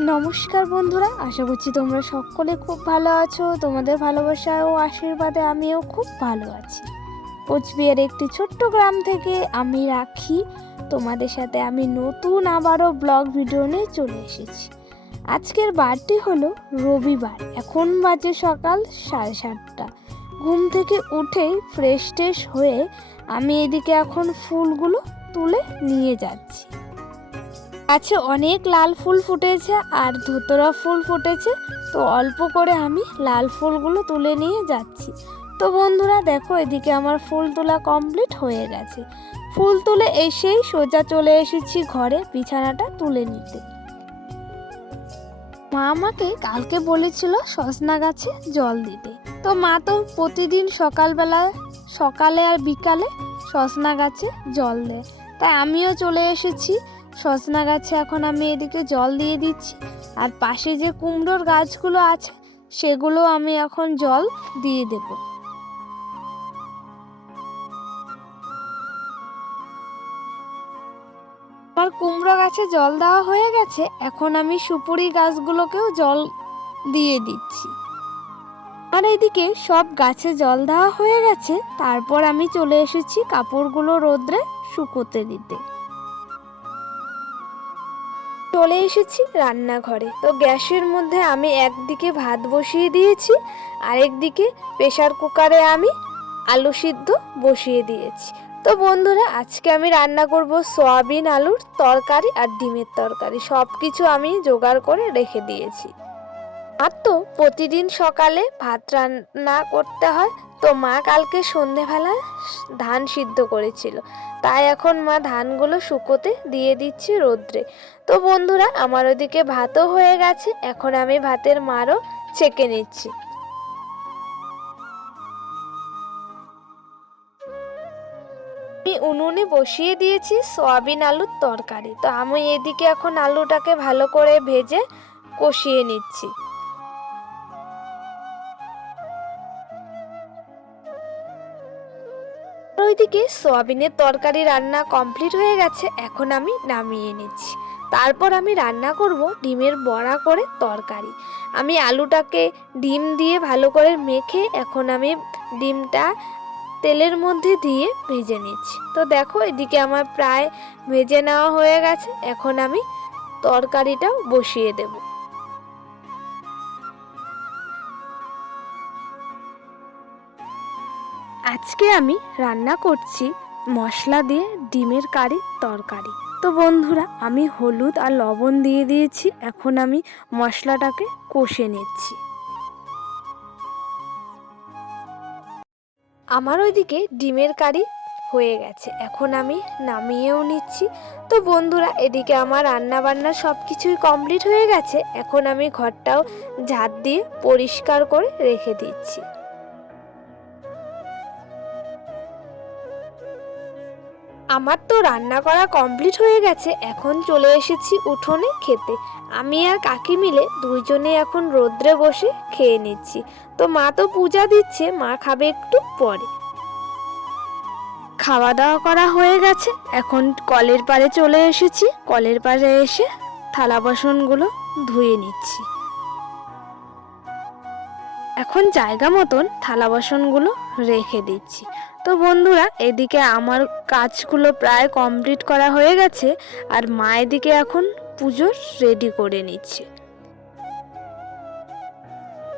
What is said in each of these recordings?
নমস্কার বন্ধুরা, আশা করছি তোমরা সকলে খুব ভালো আছো। তোমাদের ভালোবাসা ও আশীর্বাদে আমিও খুব ভালো আছি। কোচবিহার একটি ছোট্ট গ্রাম থেকে আমি রাখি। তোমাদের সাথে আমি নতুন আবারও ব্লগ ভিডিও নিয়ে চলে এসেছি। আজকের বারটি হলো রবিবার, এখন বাজে সকাল সাড়ে সাতটা। ঘুম থেকে উঠেই ফ্রেশ ট্রেশ হয়ে আমি এদিকে এখন ফুলগুলো তুলে নিয়ে যাচ্ছি। গাছে অনেক লাল ফুল ফুটেছে আর ধুতরা ফুল ফুটেছে। তো অল্প করে আমি লাল ফুলগুলো তুলে নিয়ে যাচ্ছি। তো বন্ধুরা, দেখো এদিকে আমার ফুল তোলা কমপ্লিট হয়ে গেছে। ফুল তুলে এসেই সোজা চলে এসেছি ঘরে বিছানাটা তুলে নিতে। মা আমাকে কালকে বলেছিল সজনা গাছে জল দিতে। তো মা তো প্রতিদিন সকালবেলা, সকালে আর বিকালে সজনা গাছে জল দেয়। তাই আমিও চলে এসেছি সজনা গাছে এখন আমি এদিকে জল দিয়ে দিচ্ছি। আর পাশে যে কুমড়োর গাছগুলো আছে, সেগুলো আমি এখন জল দিয়ে দেব। আমার কুমড়ো গাছে জল দেওয়া হয়ে গেছে, এখন আমি সুপুরি গাছগুলোকেও জল দিয়ে দিচ্ছি। আর এদিকে সব গাছে জল দেওয়া হয়ে গেছে, তারপর আমি চলে এসেছি কাপড়গুলো রোদ্রে শুকোতে দিতে। চলে এসেছি রান্নাঘরে। তো গ্যাসের মধ্যে আমি একদিকে ভাত বসিয়ে দিয়েছি, আরেকদিকে প্রেশার কুকারে আমি আলু সিদ্ধ বসিয়ে দিয়েছি। তো বন্ধুরা, আজকে আমি রান্না করব সয়াবিন আলুর তরকারি আর ডিমের তরকারি। সব কিছু আমি জোগাড় করে রেখে দিয়েছি। আর তো প্রতিদিন সকালে ভাত রান্না করতে হয় তো মা কালকে সন্ধেবেলা ধান সিদ্ধ করেছিল। তাই এখন মা ধানগুলো শুকোতে দিয়ে দিচ্ছি রোদ্রে। তো বন্ধুরা, আমার ওদিকে ভাতও হয়ে গেছে। এখন আমি ভাতের মারও ছেঁকে নিচ্ছি। আমি উনুনে বসিয়ে দিয়েছি সয়াবিন আলুর তরকারি। তো আমি এদিকে এখন আলুটাকে ভালো করে ভেজে কষিয়ে নিচ্ছি। ওইদিকে সোয়াবিনের তরকারি রান্না কমপ্লিট হয়ে গেছে, এখন আমি নামিয়ে নিচ্ছি তারপর আমি রান্না করব ডিমের বড়া করে তরকারি। আমি আলুটাকে ডিম দিয়ে ভালো করে মেখে এখন আমি ডিমটা তেলের মধ্যে দিয়ে ভেজে নিচ্ছি। তো দেখো, এদিকে আমার প্রায় ভেজে নেওয়া হয়ে গেছে, এখন আমি তরকারিটাও বসিয়ে দেবো। আজকে আমি রান্না করছি মশলা দিয়ে ডিমের কারি, তরকারি। তো বন্ধুরা, আমি হলুদ আর লবণ দিয়ে দিয়েছি, এখন আমি মশলাটাকে কষে নিচ্ছি। আমার ওইদিকে ডিমের কারি হয়ে গেছে, এখন আমি নামিয়েও নিচ্ছি। তো বন্ধুরা, এদিকে আমার রান্না বান্না সব কিছুই কমপ্লিট হয়ে গেছে, এখন আমি ঘরটাও ঝাঁট দিয়ে পরিষ্কার করে রেখে দিচ্ছি। আমার তো রান্না করা কমপ্লিট হয়ে গেছে, এখন চলে এসেছি উঠোনে খেতে। আমি আর কাকি মিলে দুইজনে এখন রোদ্রে বসে খেয়ে নিচ্ছি। তো মা তো পূজা দিচ্ছে, মা খাবে একটু পরে। খাওয়া দাওয়া করা হয়ে গেছে, এখন কলের পাড়ে চলে এসেছি। কলের পাড়ে এসে থালা বাসনগুলো ধুয়ে নিচ্ছি। এখন জায়গা মতন থালা বাসনগুলো রেখে দিচ্ছি। তো বন্ধুরা, এদিকে আমার কাজগুলো প্রায় কমপ্লিট করা হয়ে গেছে আর মা এদিকে এখন পুজোর রেডি করে নিচ্ছে।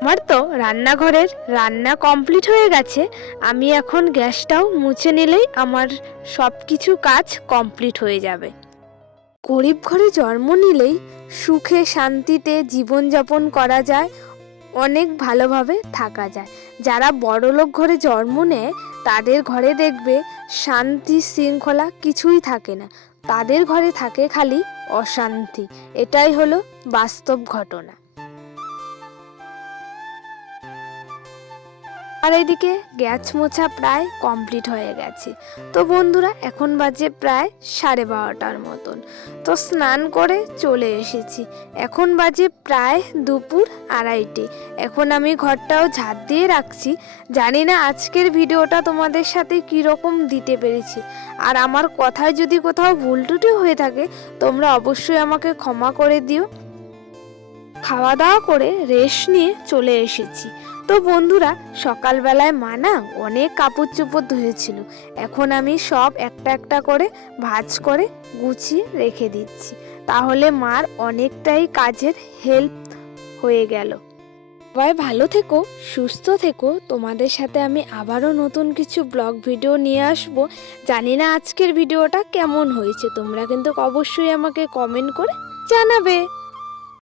আমার তো রান্নাঘরের রান্না কমপ্লিট হয়ে গেছে, আমি এখন গ্যাসটাও মুছে নিলেই আমার সব কিছু কাজ কমপ্লিট হয়ে যাবে। গরিব ঘরে জন্ম নিলেই সুখে শান্তিতে জীবনযাপন করা যায় অনেক ভালোভাবে থাকা যায়। যারা বড়লোক ঘরে জন্ম নেয়, তাদের ঘরে দেখবে শান্তি শৃঙ্খলা কিছুই থাকে না। তাদের ঘরে থাকে খালি অশান্তি। এটাই হলো বাস্তব ঘটনা। আর এদিকে গ্যাস মোছা প্রায় কমপ্লিট হয়ে গেছে। তো বন্ধুরা, এখন বাজে প্রায় সাড়ে বারোটার মতন। তো স্নান করে চলে এসেছি। এখন বাজে প্রায় দুপুর আড়াইটে। এখন আমি ঘরটাও ঝাঁট দিয়ে রাখছি। জানি না আজকের ভিডিওটা তোমাদের সাথে কীরকম দিতে পেরেছি। আর আমার কথায় যদি কোথাও ভুল টুটি হয়ে থাকে, তোমরা অবশ্যই আমাকে ক্ষমা করে দিও। খাওয়া দাওয়া করে রেস্ট নিয়ে চলে এসেছি। তো বন্ধুরা, সকালবেলায় মা না অনেক কাপড় চোপড় ধুয়েছিল। এখন আমি সব একটা একটা করে ভাঁজ করে গুছিয়ে রেখে দিচ্ছি। তাহলে মার অনেকটাই কাজের হেল্প হয়ে গেল। সবাই ভালো থেকো, সুস্থ থেকো। তোমাদের সাথে আমি আবারও নতুন কিছু ব্লগ ভিডিও নিয়ে আসব। জানি না আজকের ভিডিওটা কেমন হয়েছে। তোমরা কিন্তু অবশ্যই আমাকে কমেন্ট করে জানাবে।